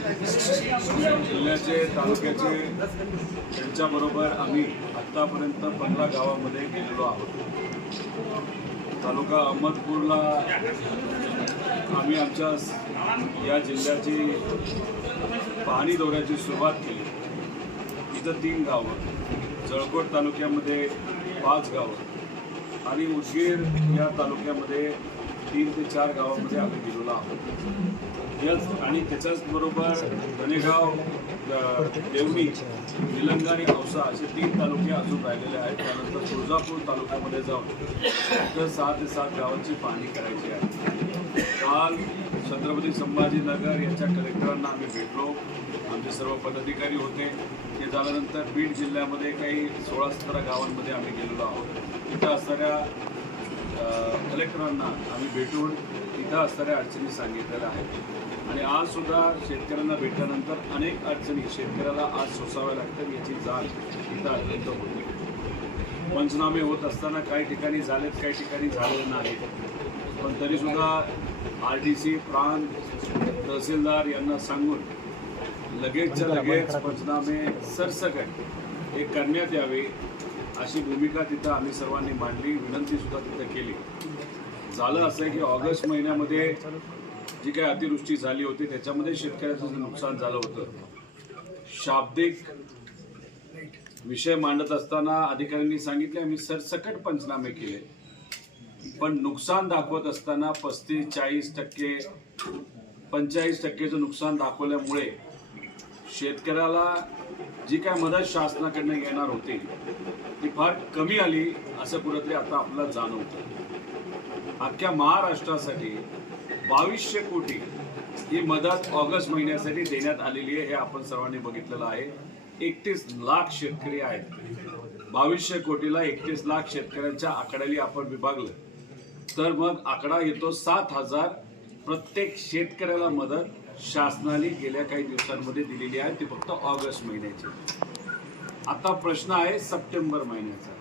जिल्ह्याचे तालुक्याचे त्यांच्याबरोबर आम्ही आत्तापर्यंत पंधरा गावामध्ये गेलेलो आहोत. तालुका अहमदपूरला आम्ही आमच्या या जिल्ह्याची पाहणी दौऱ्याची सुरुवात केली. इथं तीन गावं जळकोट तालुक्यामध्ये पाच गावं आणि उदगीर या तालुक्यामध्ये तीन ते चार गावामध्ये आम्ही गेलेलो आहोत. याच आणि त्याच्याच बरोबर धनेगाव देवणी निलंगा आणि औसा असे तीन तालुके अजून राहिलेले आहेत. त्यानंतर तुळजापूर तालुक्यामध्ये जाऊन तर सहा ते सात गावांची पाहणी करायची आहे. काल छत्रपती संभाजीनगर यांच्या कलेक्टरांना आम्ही भेटलो. आमचे सर्व पदाधिकारी होते. ते झाल्यानंतर बीड जिल्ह्यामध्ये काही सोळा सतरा गावांमध्ये आम्ही गेलेलो आहोत. तिथं असणाऱ्या कलेक्टरांना आम्ही भेटून तिथं असणाऱ्या अडचणी सांगितलेल्या आहेत. आणि आज सुद्धा शेतकऱ्यांना भेटल्यानंतर अनेक अडचणी शेतकऱ्याला आज सोसाव्या लागतात याची जाण इथं अत्यंत होती पंचनामे होत असताना काही ठिकाणी झालेत काही ठिकाणी झाले नाहीत पण तरीसुद्धा आर डी सी प्रांत तहसीलदार यांना सांगून लगेचच्या लगेच पंचनामे सरसकट हे करण्यात यावे अशी भूमिका तिथं आम्ही सर्वांनी मांडली विनंती सुद्धा तिथं केली. झालं असं की ऑगस्ट महिन्यामध्ये जी काही अतिवृष्टी झाली होती त्याच्यामध्ये शेतकऱ्याचं नुकसान झालं होतं. शाब्दिक विषय मांडत असताना अधिकाऱ्यांनी सांगितले आम्ही सरसकट पंचनामे केले. पण नुकसान दाखवत असताना पस्तीस चाळीस टक्के पंचेचाळीस टक्केचं नुकसान दाखवल्यामुळे शेतकऱ्याला जी काय मदत शासनाकडनं येणार होती ती फार कमी आली असं कुठंतरी आता आपल्याला जाणवतं. अख्ख्या महाराष्ट्रासाठी बावीसशे कोटी ही मदत ऑगस्ट महिन्यासाठी देण्यात आलेली आहे हे आपण सर्वांनी बघितलेलं आहे. एकतीस लाख शेतकरी आहेत. बावीसशे कोटीला एकतीस लाख शेतकऱ्यांच्या आकड्याली आपण विभागलं. तर मग आकडा येतो सात हजार. प्रत्येक शेतकऱ्याला मदत शासनाने गेल्या काही दिवसांमध्ये दिलेली आहे ती फक्त ऑगस्ट महिन्याची. आता प्रश्न आहे सप्टेंबर महिन्याचा.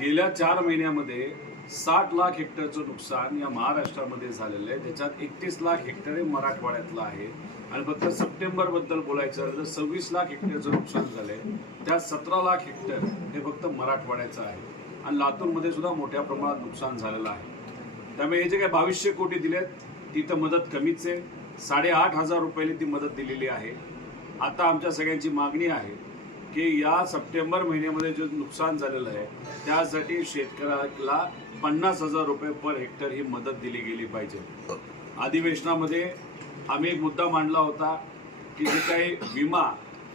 गेल्या चार महिन्यामध्ये साठ लाख हेक्टरचं नुकसान या महाराष्ट्रामध्ये झालेलं आहे. त्याच्यात एकतीस लाख हेक्टर हे मराठवाड्यातलं आहे. आणि फक्त सप्टेंबरबद्दल बोलायचं झालं तर सव्वीस लाख हेक्टरचं नुकसान झालं आहे त्यात सतरा लाख हेक्टर हे फक्त मराठवाड्याचं आहे. आणि लातूरमध्ये सुद्धा मोठ्या प्रमाणात नुकसान झालेलं आहे. त्यामुळे हे जे काही बावीसशे कोटी दिलेत तिथं मदत कमीच आहे. साडेआठ हजार रुपयाला ती मदत दिलेली आहे. आता आमच्या सगळ्यांची मागणी आहे की या सप्टेंबर महिन्यामध्ये जे नुकसान झालेलं आहे त्यासाठी शेतकऱ्याला पन्नास हजार रुपये पर हेक्टर ही मदत दिली गेली पाहिजे. अधिवेशनामध्ये आम्ही एक मुद्दा मांडला होता की जे काही विमा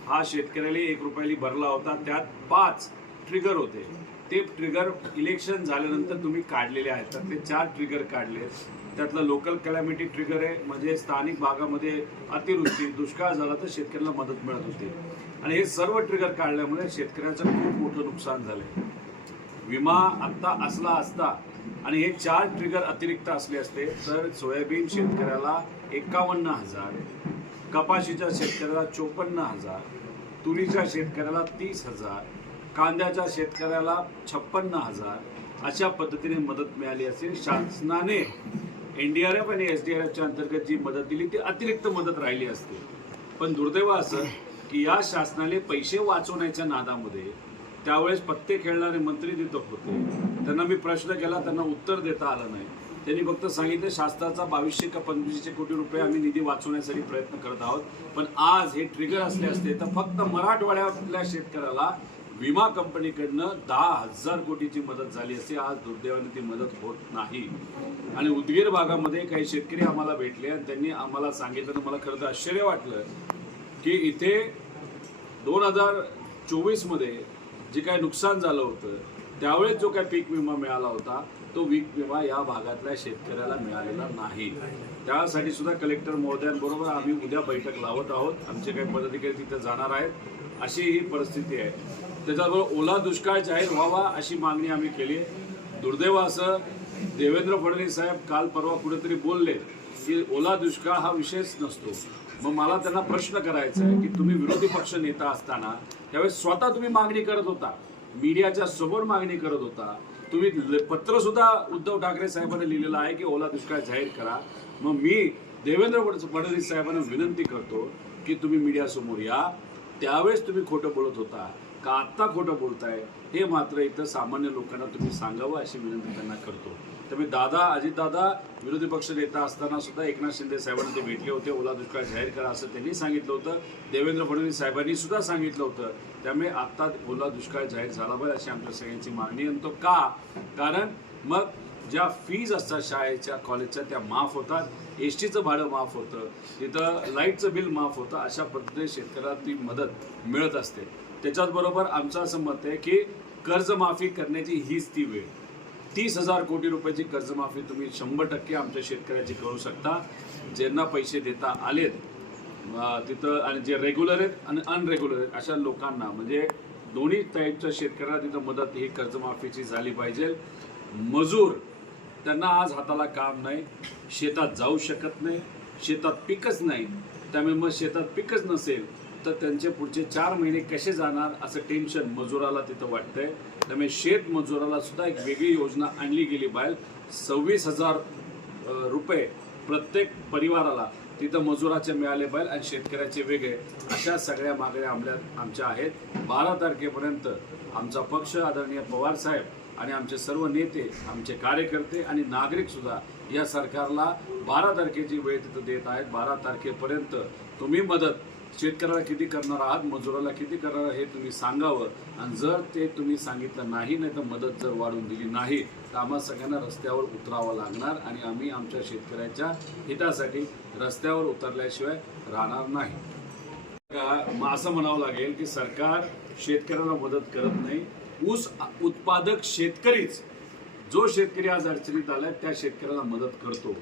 हा शेतकऱ्याला एक रुपयाली भरला होता त्यात पाच ट्रिगर होते. ते ट्रिगर इलेक्शन झाल्यानंतर तुम्ही काढलेले आहेत. तर ते चार ट्रिगर काढले. त्यातलं लोकल कॅलॅमिटी ट्रिगर आहे म्हणजे स्थानिक भागामध्ये अतिवृष्टी दुष्काळ झाला तर शेतकऱ्याला मदत मिळत होती. आणि हे सर्व ट्रिगर काढल्यामुळे शेतकऱ्याचं खूप मोठं नुकसान झालंय. विमा आत्ता असला असता आणि हे चार ट्रिगर अतिरिक्त असले असते तर सोयाबीन शेतकऱ्याला एकावन्न हजार कपाशीच्या शेतकऱ्याला चोपन्न हजार तुरीच्या शेतकऱ्याला तीस हजार कांद्याच्या शेतकऱ्याला छप्पन्न हजार अशा पद्धतीने मदत मिळाली असेल शासनाने. एन डी आर एफ आणि एस डी आर एफच्या अंतर्गत जी मदत दिली ती अतिरिक्त मदत राहिली असते. पण दुर्दैव असं की या शासनाने पैसे वाचवण्याच्या नादामध्ये त्यावेळेस पत्ते खेळणारे मंत्री तिथं होते. त्यांना मी प्रश्न केला त्यांना उत्तर देता आलं नाही. त्यांनी फक्त सांगितलं शासनाचा बावीसशे का पंचवीसशे कोटी रुपये आम्ही निधी वाचवण्यासाठी प्रयत्न करत आहोत. पण आज हे ट्रिगर असले असते तर फक्त मराठवाड्यातल्या शेतकऱ्याला विमा कंपनीकडनं दहा हजार कोटीची मदत झाली असते. आज दुर्दैवाने ती मदत होत नाही. आणि उदगीर भागामध्ये काही शेतकरी आम्हाला भेटले आणि त्यांनी आम्हाला सांगितलं तर मला खरं तर आश्चर्य वाटलं की इथे दोन हजार चोवीसमध्ये जे काय नुकसान झालं होतं त्यावेळेस जो काय पीक विमा मिळाला होता तो पीक विमा या भागातल्या शेतकऱ्याला मिळालेला नाही. त्यासाठी सुद्धा कलेक्टर महोदयांबरोबर आम्ही उद्या बैठक लावत आहोत. आमचे काही पदाधिकारी तिथे जाणार आहेत. अशी ही परिस्थिती आहे. त्याच्याबरोबर ओला दुष्काळ जाहीर व्हावा अशी मागणी आम्ही केली आहे. दुर्दैव असं देवेंद्र फडणवीस साहेब काल परवा कुठेतरी बोलले की ओला दुष्काळ हा विषयच नसतो. मग मला त्यांना प्रश्न करायचा आहे की तुम्ही विरोधी पक्ष नेता असताना त्यावेळेस स्वतः तुम्ही मागणी करत होता. मीडियाच्या समोर मागणी करत होता. तुम्ही पत्र सुद्धा उद्धव ठाकरे साहेबांना लिहिलेलं आहे की ओला दुष्काळ जाहीर करा. मग मी देवेंद्र फडणवीस साहेबांना विनंती करतो की तुम्ही मीडियासमोर या. त्यावेळेस तुम्ही खोटं बोलत होता. का आत्ता खोटं बोलताय? हे मात्र इथं सामान्य लोकांना तुम्ही सांगावं अशी विनंती त्यांना करतो. त्यामुळे दादा अजितदादा विरोधी पक्ष नेता असताना सुद्धा एकनाथ शिंदे साहेबांना ते भेटले होते. ओला दुष्काळ जाहीर करा असं त्यांनी सांगितलं होतं. देवेंद्र फडणवीस साहेबांनी सुद्धा सांगितलं होतं. त्यामुळे आत्ता ओला दुष्काळ जाहीर झाला पाहिजे अशी आमच्या सगळ्यांची मागणी आणतो आणि तो का? कारण मग ज्या फीज असतात शाळेच्या कॉलेजच्या त्या माफ होतात. एस टीचं भाडं माफ होतं. तिथं लाईटचं बिल माफ होतं. अशा पद्धतीने शेतकऱ्याला ती मदत मिळत असते. त्याच्याचबरोबर आमचं असं मत आहे की कर्जमाफी करण्याची हीच ती वेळ. तीस हजार कोटी रुपयाची कर्जमाफी तुम्ही शंभर टक्के आमच्या शेतकऱ्याची करू शकता. ज्यांना पैसे देता आलेत तिथं आणि जे रेग्युलर आहेत आणि अनरेग्युलर आहेत अशा लोकांना म्हणजे दोन्ही टाईपच्या शेतकऱ्यांना तिथं मदत ही कर्जमाफीची झाली पाहिजे. मजूर त्यांना आज हाताला काम नाही शेतात जाऊ शकत नाही शेतात पिकच नाही. त्यामुळे मग शेतात पिकच नसेल तर त्यांचे पुढचे चार महिने कसे जाणार असं टेन्शन मजुराला तिथं वाटतंय. त्यामुळे शेत मजुराला सुद्धा एक वेगळी योजना आणली गेली बाहेर. सव्वीस हजार रुपये प्रत्येक परिवाराला तिथं मजुराचे मिळाले पाहिजे आणि शेतकऱ्याचे वेगळे. अशा सगळ्या मागण्या आमल्या आमच्या आहेत. बारा तारखेपर्यंत आमचा पक्ष आदरणीय पवार साहेब आणि आमचे सर्व नेते आमचे कार्यकर्ते आणि नागरिकसुद्धा या सरकारला बारा तारखेची वेळ तिथं देत आहेत. बारा तारखेपर्यंत तुम्ही मदत शेतकऱ्याला किती करणार आहात मजुराला किती करणार हे तुम्ही सांगावं. आणि जर ते तुम्ही सांगितलं नाही नाही तर मदत जर वाढून दिली नाही तर आम्हा सगळ्यांना रस्त्यावर उतरावं लागणार आणि आम्ही आमच्या शेतकऱ्याच्या हितासाठी रस्त्यावर उतरल्याशिवाय राहणार नाही. मग असं म्हणावं लागेल की सरकार शेतकऱ्याला मदत करत नाही. ऊस उत्पादक शेतकरीच जो शेतकरी आज अडचणीत आलाय त्या शेतकऱ्याला मदत करतो.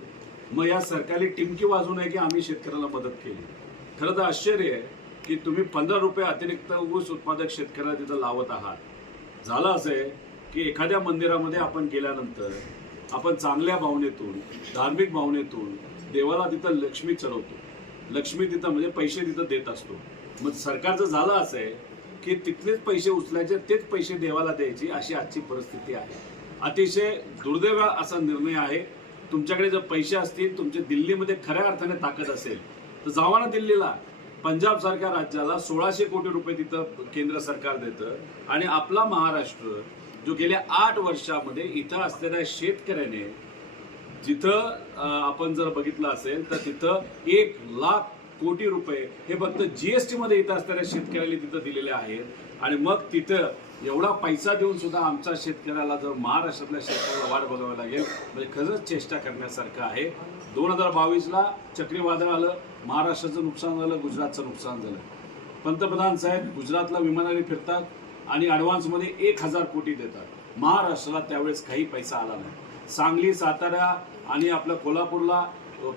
मग या सरकारी टिमकी वाजू नये की आम्ही शेतकऱ्याला मदत केली? खरं तर आश्चर्य आहे की तुम्ही पंधरा रुपये अतिरिक्त ऊस उत्पादक शेतकऱ्याला तिथं लावत आहात. झालं असं आहे की एखाद्या मंदिरामध्ये आपण गेल्यानंतर आपण चांगल्या भावनेतून धार्मिक भावनेतून देवाला तिथं लक्ष्मी चढवतो. लक्ष्मी तिथं म्हणजे पैसे तिथं देत असतो. मग सरकारचं झालं असं आहे की तिथलेच पैसे उचलायचे तेच पैसे देवाला द्यायची अशी आजची परिस्थिती आहे. अतिशय दुर्दैव असा निर्णय आहे. तुमच्याकडे जर पैसे असतील तुमच्या दिल्लीमध्ये खऱ्या अर्थाने ताकद असेल तर जावाना दिल्लीला पंजाब सारख्या राज्याला सोळाशे कोटी रुपये तिथं केंद्र सरकार देतं. आणि आपला महाराष्ट्र जो गेल्या आठ वर्षामध्ये इथं असलेल्या शेतकऱ्याने जिथं आपण जर बघितलं असेल तर तिथं एक लाख कोटी रुपये हे फक्त जीएसटी मध्ये इथं असणाऱ्या शेतकऱ्याला तिथं दिलेले आहेत. आणि मग तिथं एवढा पैसा देऊन सुद्धा आमच्या शेतकऱ्याला जर महाराष्ट्रातल्या शेतकऱ्याला वाट बघावी लागेल म्हणजे खरंच चेष्टा करण्यासारखं आहे. दोन हजार बावीसला चक्रीवादळ आलं महाराष्ट्राचं नुकसान झालं गुजरातचं नुकसान झालं. पंतप्रधान साहेब गुजरातला विमानाने फिरतात आणि ॲडव्हान्समध्ये एक हजार कोटी देतात. महाराष्ट्राला त्यावेळेस काही पैसा आला नाही. सांगली सातारा आणि आपल्या कोल्हापूरला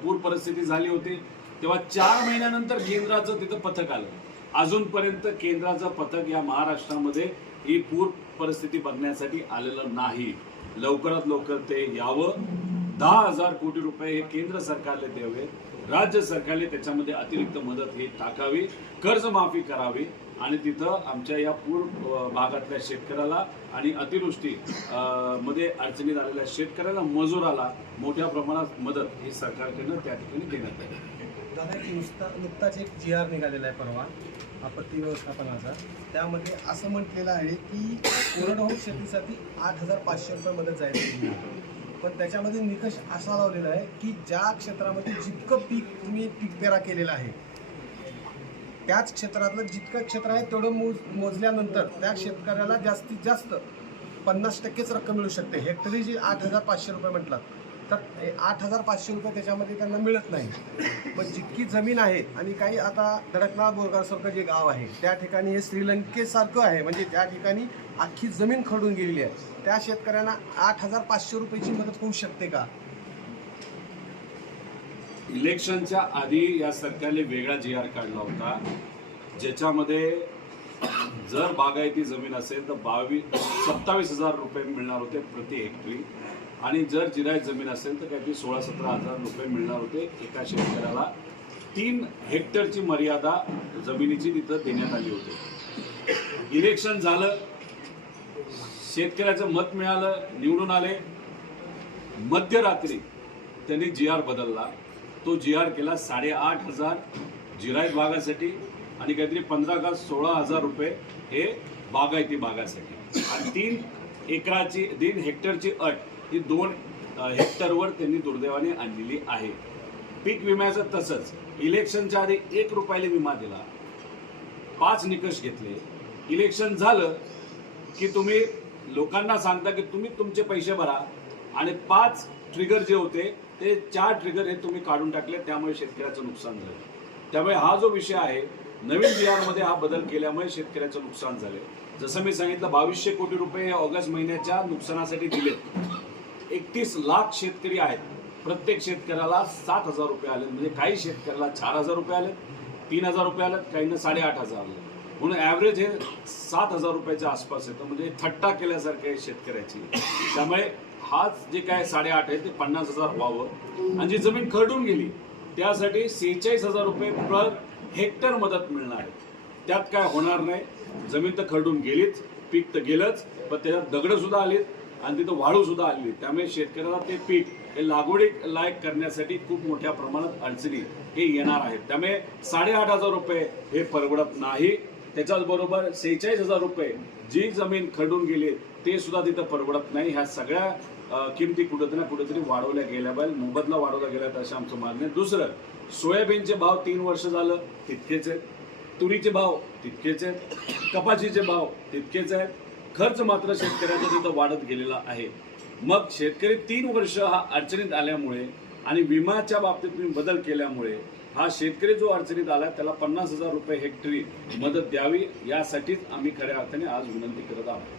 पूर परिस्थिती झाली होती. तेव्हा चार महिन्यानंतर केंद्राचं तिथं पथक आलं. अजूनपर्यंत केंद्राचं पथक या महाराष्ट्रामध्ये ही पूर परिस्थिती बघण्यासाठी आलेलं नाही. लवकरात लवकर ते यावं. दहा हजार कोटी रुपये हे केंद्र सरकारला द्यावे राज्य सरकारने त्याच्यामध्ये अतिरिक्त मदत ही टाकावी कर्जमाफी करावी आणि तिथं आमच्या या पूर भागातल्या शेतकऱ्याला आणि अतिवृष्टी मध्ये अडचणीत आलेल्या शेतकऱ्याला मजुराला मोठ्या प्रमाणात मदत ही सरकारकडनं त्या ठिकाणी देण्यात आली. दादा नुसता नुकताच एक जी आर निघालेला आहे परवा आपत्ती व्यवस्थापनाचा. त्यामध्ये असं म्हटलेलं आहे की कोरडवाहू शेतीसाठी आठ हजार पाचशे रुपये मदत जाहीर पण त्याच्यामध्ये निकष असा लावलेला आहे की ज्या क्षेत्रामध्ये जितकं पीक तुम्ही पीक पेरा केलेलं आहे त्याच क्षेत्रातलं जितकं क्षेत्र आहे तेवढं मोज मोजल्यानंतर त्या शेतकऱ्याला जास्तीत जास्त पन्नास टक्केच रक्कम मिळू शकते. हेक्टरी जी आठ हजार पाचशे रुपये म्हटलं तर म्हणजे आठ हजार पाचशे रुपये त्याच्यामध्ये त्यांना मिळत नाही. पण जितकी जमीन आहे आणि काही आता धडकनाथ बोरगावसारखं जे गाव आहे त्या ठिकाणी हे श्रीलंकेसारखं आहे. म्हणजे त्या ठिकाणी अख्खी जमीन खडून गेलेली आहे त्या शेतकऱ्यांना आठ हजार पाचशे रुपयाची मदत होऊ शकते का? इलेक्शनच्या आधी या सरकारने वेगळा जी आर काढला होता. ज्याच्यामध्ये जर बागायती जमीन असेल तर बावीस सत्तावीस हजार रुपये मिळणार होते प्रति हेक्टरी. आणि जर जिरायत जमीन असेल तर काहीतरी सोळा सतरा हजार रुपये मिळणार होते एका शेतकऱ्याला. तीन हेक्टरची मर्यादा जमिनीची तिथं देण्यात आली होती. इलेक्शन झालं शेतकऱ्याचं मत मिळालं निवडून आले. मध्यरात्री त्यांनी जी आर बदलला. तो जी आर केला साडेआठ हजार जिरायत बागासाठी आणि काहीतरी पंधरा का सोळा हजार रुपये हे बागायती बागासाठी. आणि तीन एकराची तीन हेक्टरची अट ही दोन हेक्टरवर त्यांनी दुर्दैवाने आणलेली आहे. पीक विम्याचं तसंच इलेक्शनच्या आधी एक रुपयाला विमा दिला. पाच निकष घेतले. इलेक्शन झालं की तुम्ही लोकांना सांगता की तुम्ही तुमचे पैसे भरा आणि पाच ट्रिगर जे होते ते चार ट्रिगर हे तुम्ही काढून टाकले. त्यामुळे शेतकऱ्याचं नुकसान झालं. त्यामुळे हा जो विषय आहे नवीन जी मध्ये हा बदल केल्यामुळे शेतकऱ्याचं नुकसान झालं. जसं मी सांगितलं बावीसशे कोटी रुपये ऑगस्ट महिन्याच्या नुकसानासाठी दिलेत. एकतीस लाख शेतकरी आहेत. प्रत्येक शेतकऱ्याला सात हजार रुपये आले म्हणजे काही शेतकऱ्याला चार हजार रुपये आले तीन हजार रुपये आले काहींना साडेआठ हजार आले म्हणून ॲव्हरेज हे सात हजार रुपयाच्या आसपास येतं. म्हणजे थट्टा केल्यासारखं आहे शेतकऱ्याची. त्यामुळे हाच जे काय साडेआठ आहे ते पन्नास हजार व्हावं. आणि जी जमीन खरडून गेली त्यासाठी सेहेचाळीस हजार रुपये पर हेक्टर मदत मिळणार आहे. त्यात काय होणार नाही. जमीन तर खरडून गेलीच पीक तर गेलंच पण त्याच्यात दगडंसुद्धा आलीत. आणि तिथं वाळू सुद्धा आली त्यामुळे शेतकऱ्याला ते पीक हे लागवडी लायक करण्यासाठी खूप मोठ्या प्रमाणात अडचणी हे येणार आहेत. त्यामुळे साडेआठ हजार रुपये हे परवडत नाही. त्याच्याच बरोबर सेहेचाळीस हजार रुपये जी जमीन खडून गेली ते सुद्धा तिथं परवडत नाही. ह्या सगळ्या किमती कुठेतरी ना कुठेतरी वाढवल्या गेल्या पाहिजे. मोबदला वाढवला गेला तर असं आमचं मागणं आहे. दुसरं सोयाबीनचे भाव तीन वर्ष झालं तितकेच आहेत. तुरीचे भाव तितकेच आहेत. कपाशीचे भाव तितकेच आहेत. खर्च मात्र शेतकऱ्याचा तिथं वाढत गेलेला आहे. मग शेतकरी तीन वर्ष हा अडचणीत आल्यामुळे आणि विम्याच्या बाबतीत मी बदल केल्यामुळे हा शेतकरी जो अडचणीत आला त्याला पन्नास हजार रुपये हेक्टरी मदत द्यावी यासाठीच आम्ही खऱ्या अर्थाने आज विनंती करत आहोत.